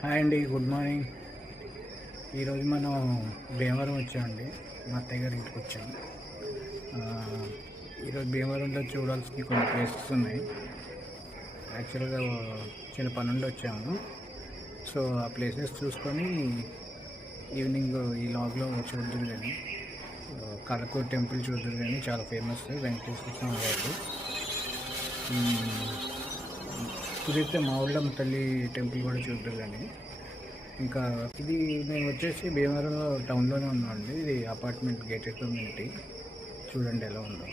Hi అండి, good morning. ఈరోజు మనం భీమవరం వచ్చామండి. మా అత్తయ్య గారి ఇంటికి వచ్చాము. ఈరోజు భీమవరంలో చూడాల్సిన కొన్ని ప్లేసెస్ ఉన్నాయి. యాక్చువల్గా చిన్న పని నుండి వచ్చాము. సో ఆ ప్లేసెస్ చూసుకొని ఈవినింగ్ ఈ లాగ్లో చూద్దరు కానీ కడకూరు టెంపుల్ చూద్దరు కానీ చాలా ఫేమస్ వెంకటేశ్వర స్వామి గారు. కుదిరితే మా ఊళ్ళో తల్లి టెంపుల్ కూడా చూద్దరు కానీ. ఇంకా ఇది మేము వచ్చేసి భీమవరంలో టౌన్లోనే ఉన్నామండి. ఇది అపార్ట్మెంట్ గేటెడ్ కమ్యూనిటీ. చూడండి ఎలా ఉందో.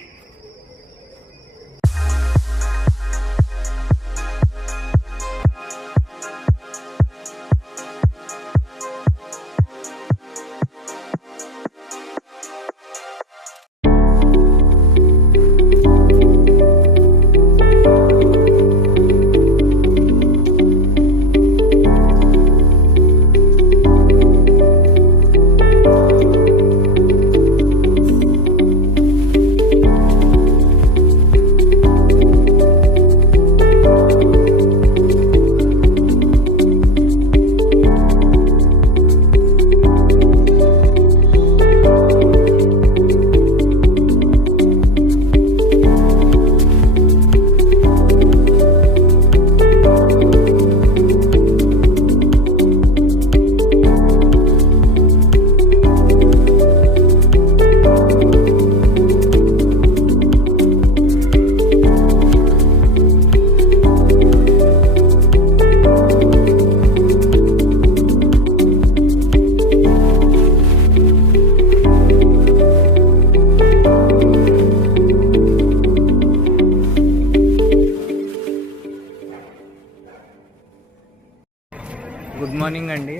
గుడ్ మార్నింగ్ అండి.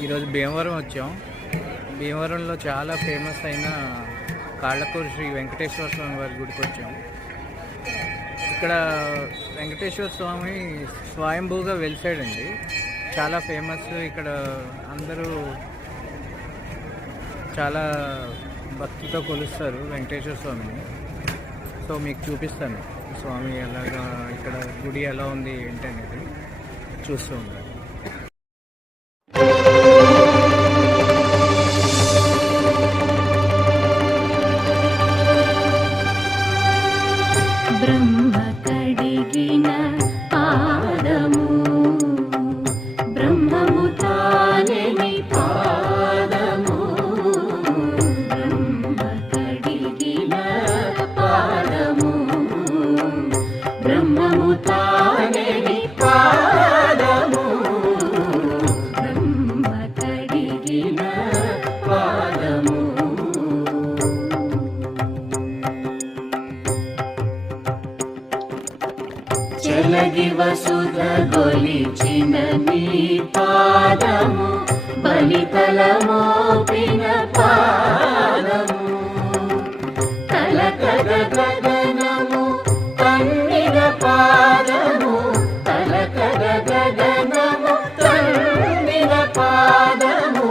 ఈరోజు భీమవరం వచ్చాం. భీమవరంలో చాలా ఫేమస్ అయిన కాళ్ళకూరు శ్రీ వెంకటేశ్వర స్వామి వారి గుడికి వచ్చాం. ఇక్కడ వెంకటేశ్వర స్వామి స్వయంభూగా వెలిసాడండి. చాలా ఫేమస్. ఇక్కడ అందరూ చాలా భక్తితో కొలుస్తారు వెంకటేశ్వర స్వామిని. సో మీకు చూపిస్తాను స్వామి ఎలాగా, ఇక్కడ గుడి ఎలా ఉంది ఏంటి అనేది చూస్తూ ఉండాలి. చలగి వసుధ గొలిచిన నీ పాదము, బలితల మోపిన పాదము, తలకగ గగనము తన్నిన పాదము, తలకగ గగనము తన్నిన పాదము,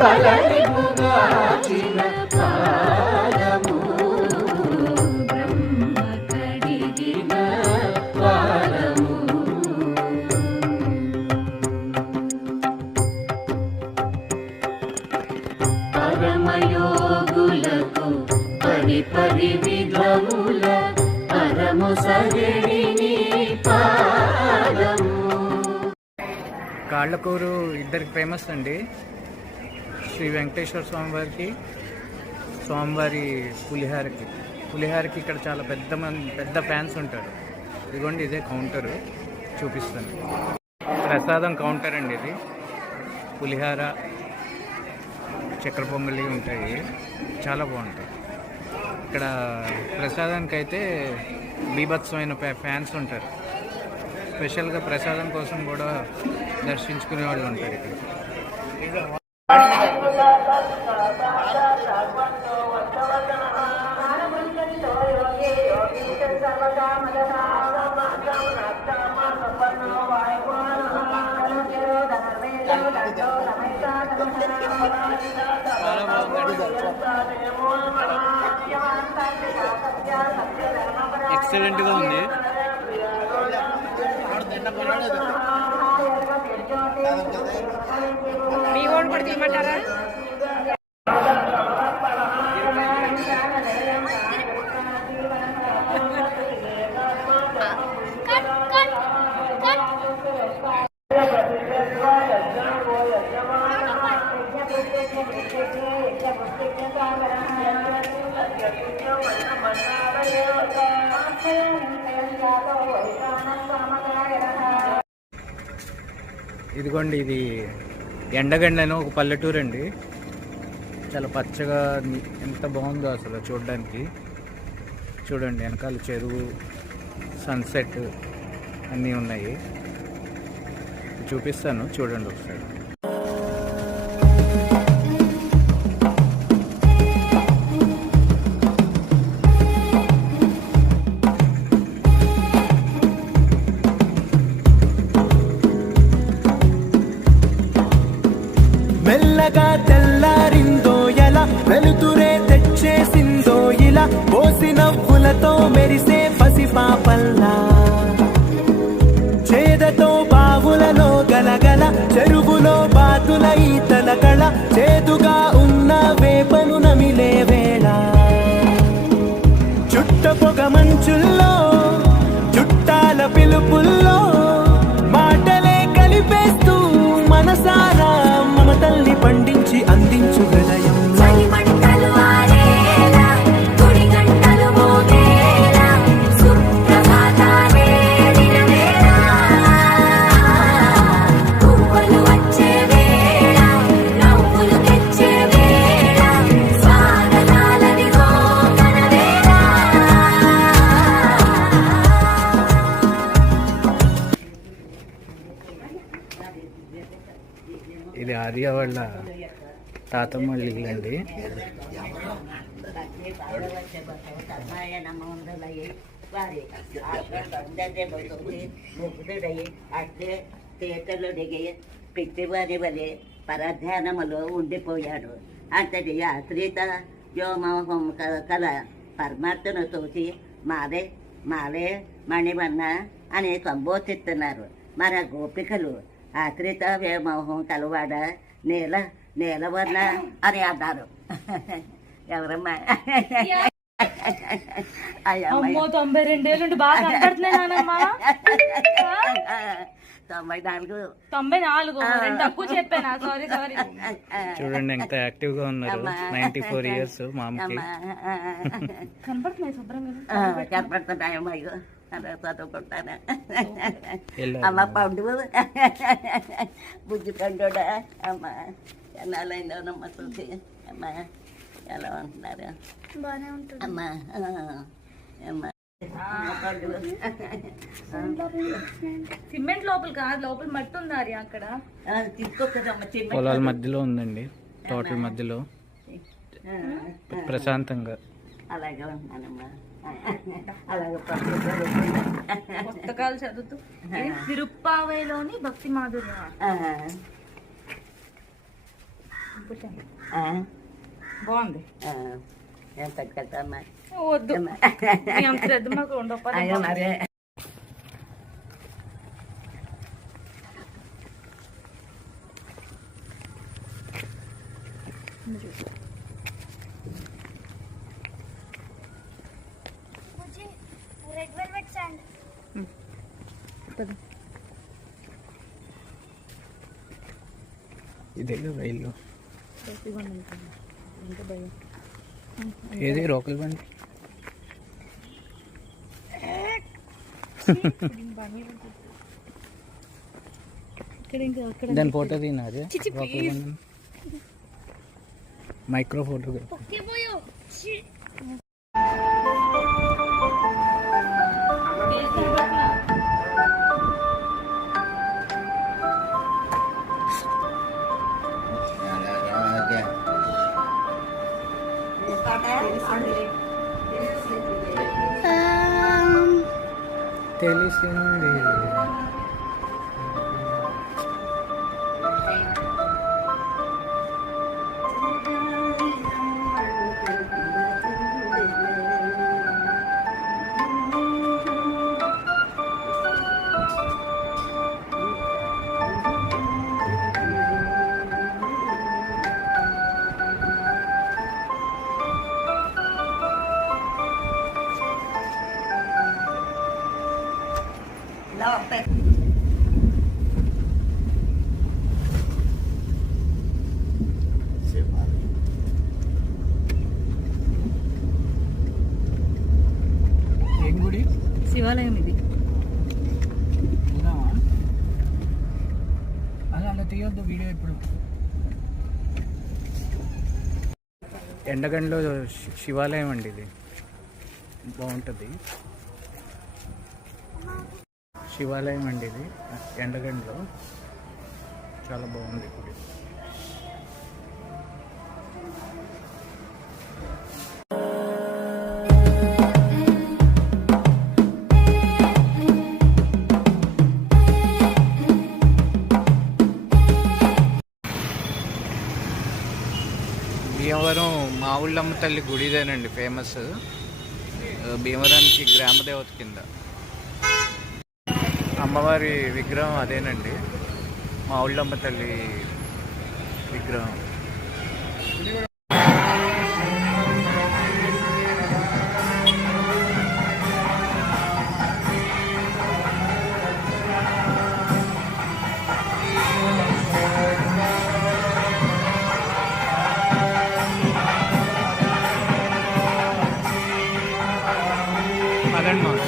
బలరిపుగాచిన పాదము, బ్రహ్మ కడిగిన పాదము. పరమయోగులకు పరి విధముల పరము సగడిని పాదము. కాళ్ళకూరు ఇద్దరికి ఫేమస్ అండి. శ్రీ వెంకటేశ్వర స్వామి వారికి, స్వామివారి పులిహారకి ఇక్కడ చాలా పెద్ద ఫ్యాన్స్ ఉంటారు. ఇదిగోండి, ఇదే కౌంటరు, చూపిస్తాను. ప్రసాదం కౌంటర్ అండి ఇది. పులిహార, చక్కెర పొంగలి ఉంటాయి, చాలా బాగుంటాయి. ఇక్కడ ప్రసాదానికి అయితే బీభత్సమైన ఫ్యాన్స్ ఉంటారు. స్పెషల్గా ప్రసాదం కోసం కూడా దర్శించుకునే వాళ్ళు ఉంటారు ఇక్కడ. ఎక్సలెంట్గా ఉంది. మీ ఓడి కూడా తీయమంటారా? ఇదిగోండి, ఇది ఎండగండి అని ఒక పల్లెటూరు అండి. చాలా పచ్చగా ఎంత బాగుందో అసలు చూడడానికి. చూడండి, వెనకాల చెరువు, సన్సెట్ అన్నీ ఉన్నాయి. చూపిస్తాను, చూడండి ఒకసారి. మెల్లగా తెల్లారిందో ఎలా, వెలుతురే తెచ్చేసిందో ఇలా, పోసి నవ్వులతో మెరిసే పసిపాపల్లా, చేదతో బావులలో గలగల, చెరువులో బాతుల ఈతల కళ, చేదుగా ఉన్న వేపను నమిలే వేళ, చుట్ట పొగ మంచుల్లో చుట్టాల పిలుపుల్లో మాటలే కలిపేస్తూ మనసారా మమతల్ని పండించి అందించు హృదయం. ఇది ఆర్య వాళ్ళ తాతమ్మ ఇల్లు అండి. థియేటర్లో దిగి పిచ్చివారి వలె పరధ్యానములో ఉండిపోయాడు. అంతటి ఆశ్రిత వ్యోమోహం కల పరమాత్మను చూసి మాలే మాలే మణివన్న అని సంబోధిస్తున్నారు మన గోపికలు. ఆశ్రిత వ్యోమోహం కలవాడ నీలవర్ణ అని అన్నారు. ఎవరమ్మా? 92 ఏళ్ళు బాగా కనపడుతున్నానమ్మా. 94 రెండు తక్కువ చెప్పాను. సారీ. చూడండి ఎంత యాక్టివ్ గా ఉన్నారు. 94 ఇయర్స్ మామకి. కనపడుతున్నాయి శుభ్రంగా. కనపడుతున్నాయమ్మా. చదువుకుంటాను. అమ్మ పండు బుజ్జి పండుడా అమ్మ ఎన్నాళ్ళైందోనమ్మ చూసి. అమ్మ ఎలా ఉంటున్నారు? బాగానే ఉంటుంది అమ్మ. అమ్మ సిమెంట్ లోపల కాదు, లోపల మట్టి ఉంది అక్కడ. తీసుకొస్తుందమ్మ. పొలాల మధ్యలో ఉందండి, తోటల మధ్యలో ప్రశాంతంగా. అలాగే ఉన్నానమ్మా. పుస్తకాలు చదువుతూ తిరుప్పావైలోని భక్తి మాధుర్య బాగుంది. ఎంత కట్టమ్మా? వద్దు, అంత శ్రద్ధ మాకు ఉండవు. ఇదే రైలు. ఏది రోకల్ బండి? దాని ఫోటో తీనారే. Micro photograph. తెలిసింది. తీయొద్దు వీడియో ఇప్పుడు. ఎండగండ్లో శివాలయం అండి ఇది, బాగుంటుంది. శివాలయం అండి ఇది ఎండగండ్లో, చాలా బాగుంది గుడి. భీమవరం మా ఊళ్ళమ్మ తల్లి గుడిదేనండి ఫేమస్. భీమవరానికి గ్రామదేవత కింద అమ్మవారి విగ్రహం అదేనండి, మా ఊళ్ళమ్మ తల్లి విగ్రహం. అదండి మా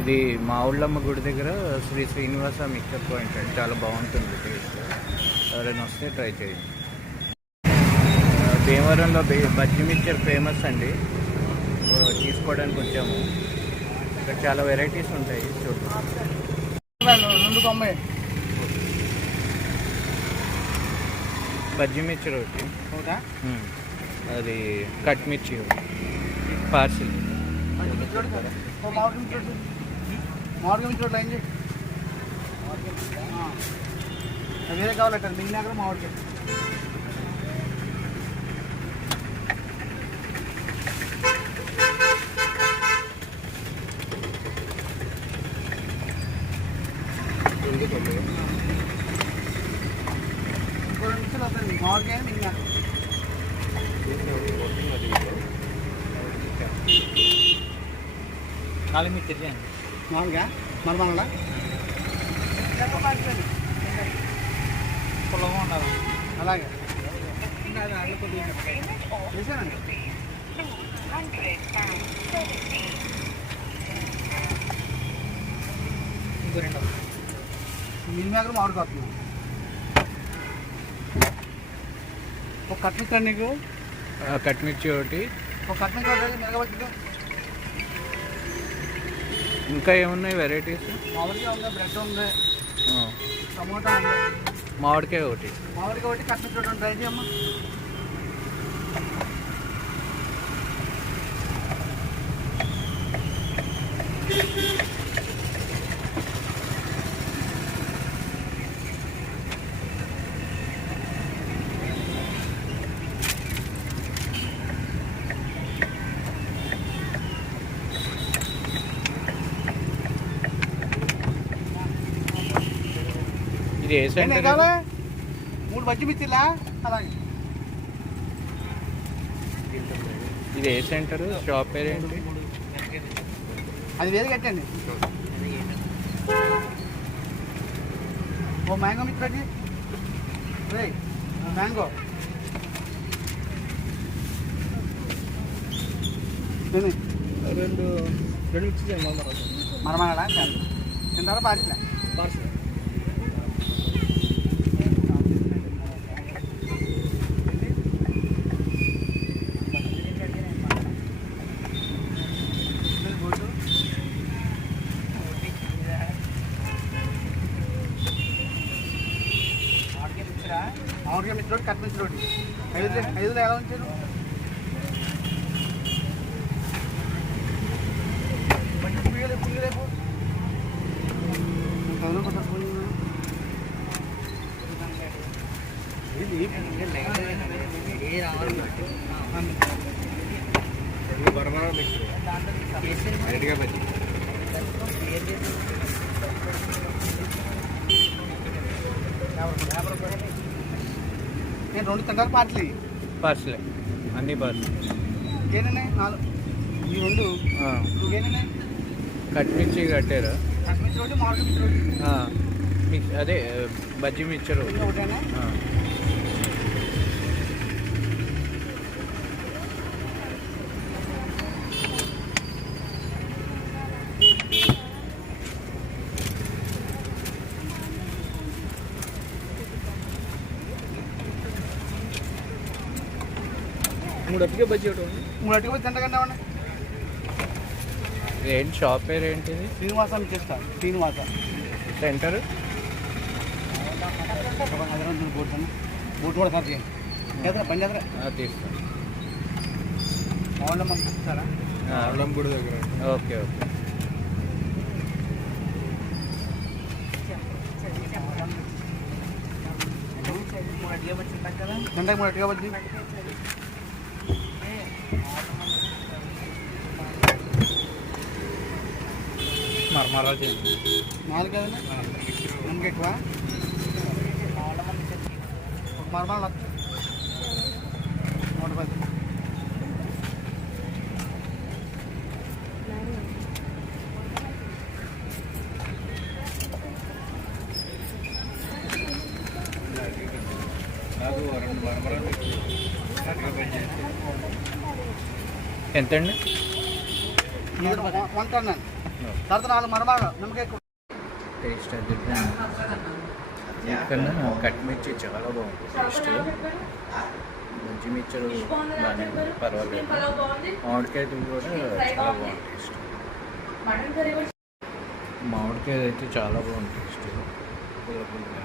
ఇది మా ఊళ్ళమ్మ గుడి దగ్గర శ్రీ శ్రీనివాస మిక్చర్ పాయింట్ అండి, చాలా బాగుంటుంది టేస్ట్. ఎవరైనా వస్తే ట్రై చేయండి. భీమవరంలో బజ్జీ మిక్చర్ ఫేమస్ అండి, తీసుకోవడానికి వచ్చాము. ఇక్కడ చాలా వెరైటీస్ ఉంటాయి చూడండి. 290 బజ్జీ మిర్చి ఒకటి, అది కట్ మిర్చి ఒకటి పార్సిల్. వేరే కావాలంటారు మిగిలిన కూడా మామిడికాయ. ఇంకో 2 నిమిషాలు అవుతుంది మామిడికాయ మిగిలిన. కాలి మీరు తిరిగాను మామిడిగా మరమల పొలంగా ఉండాలి. అలాగే చేశానండి. మిగిలిన దగ్గర మామిడికి వస్తున్నాం. ఒక కట్మిస్తాను నీకు, కట్ మిర్చి ఒకటి, ఒక కట్మిస్తాను మిరగబట్టి. ఇంకా ఏమున్నాయి వెరైటీస్? మామిడికాయ ఉంది, బ్రెడ్ ఉంది, టమోటా ఉంది, మామిడికాయ ఒకటి, మామిడికాయ ఒకటి, కట్మిస్తాను ట్రై చేయమ్మా. ఇది ఏ సెంటర్? కావాలి 3 బజ్జీ మిర్చిలా. అలాగే ఇది ఏ సెంటర్? షాప్ పేరు ఏంటి? అది వేరే కట్టండి. ఓ మ్యాంగో మిర్చి రే, మ్యాంగో రెండు మిర్చి మరమలా తింటారా పార్సలే? మామిడికాయ మిర్చి రోడ్డు, కట్ మిర్చి రోడ్డు 5 ఎలా ఉంచారు? రేపు నేను 2 తింటారు పార్సల్. పార్సలే అన్ని పార్సల్. ఇంకేనండి 4 ఈ 2 ఇంకేనండి. కట్ మిర్చి కట్టారు, కట్ మిర్చి రోడ్డు, మామిడికాయ మిర్చి రోడ్డు. మిక్స్ అదే బజ్జీ మిక్చర్ ఒకటేనా? మూడు అట్టిగా బజ్జీ తింటకండి అవ్వండి. ఏంటి షాప్ పేరు ఏంటిది? శ్రీనివాస మీకు చేస్తా. శ్రీనివాస సెంటర్ బూట్ కూడా సార్ చేయండి. చేద్దరా బండి చేద్దరా తీస్తాను. మామూలు పంపిస్తారా? గుడి దగ్గర. Okay okay. గంటకి మూడు అట్టిగా బజ్జీ. మరమరా చేయండి. 4 కదండి. నమ్మకి ఎక్కువ మరమరాలు 110. ఎంతండి? వంటాను తర్వాత 4 మరమరాలు నమ్మకి ఎక్కువ. టేస్ట్ అది ఇక్కడ కట్ మిర్చి చాలా బాగుంది. టేస్ట్ మంచి మిర్చరు బాగానే ఉంది, పర్వాలేదు. మామిడికాయ కూడా చాలా బాగుంది టేస్ట్. మామిడికాయ అయితే చాలా బాగుంది టేస్ట్. పుల్ల పుల్లగా.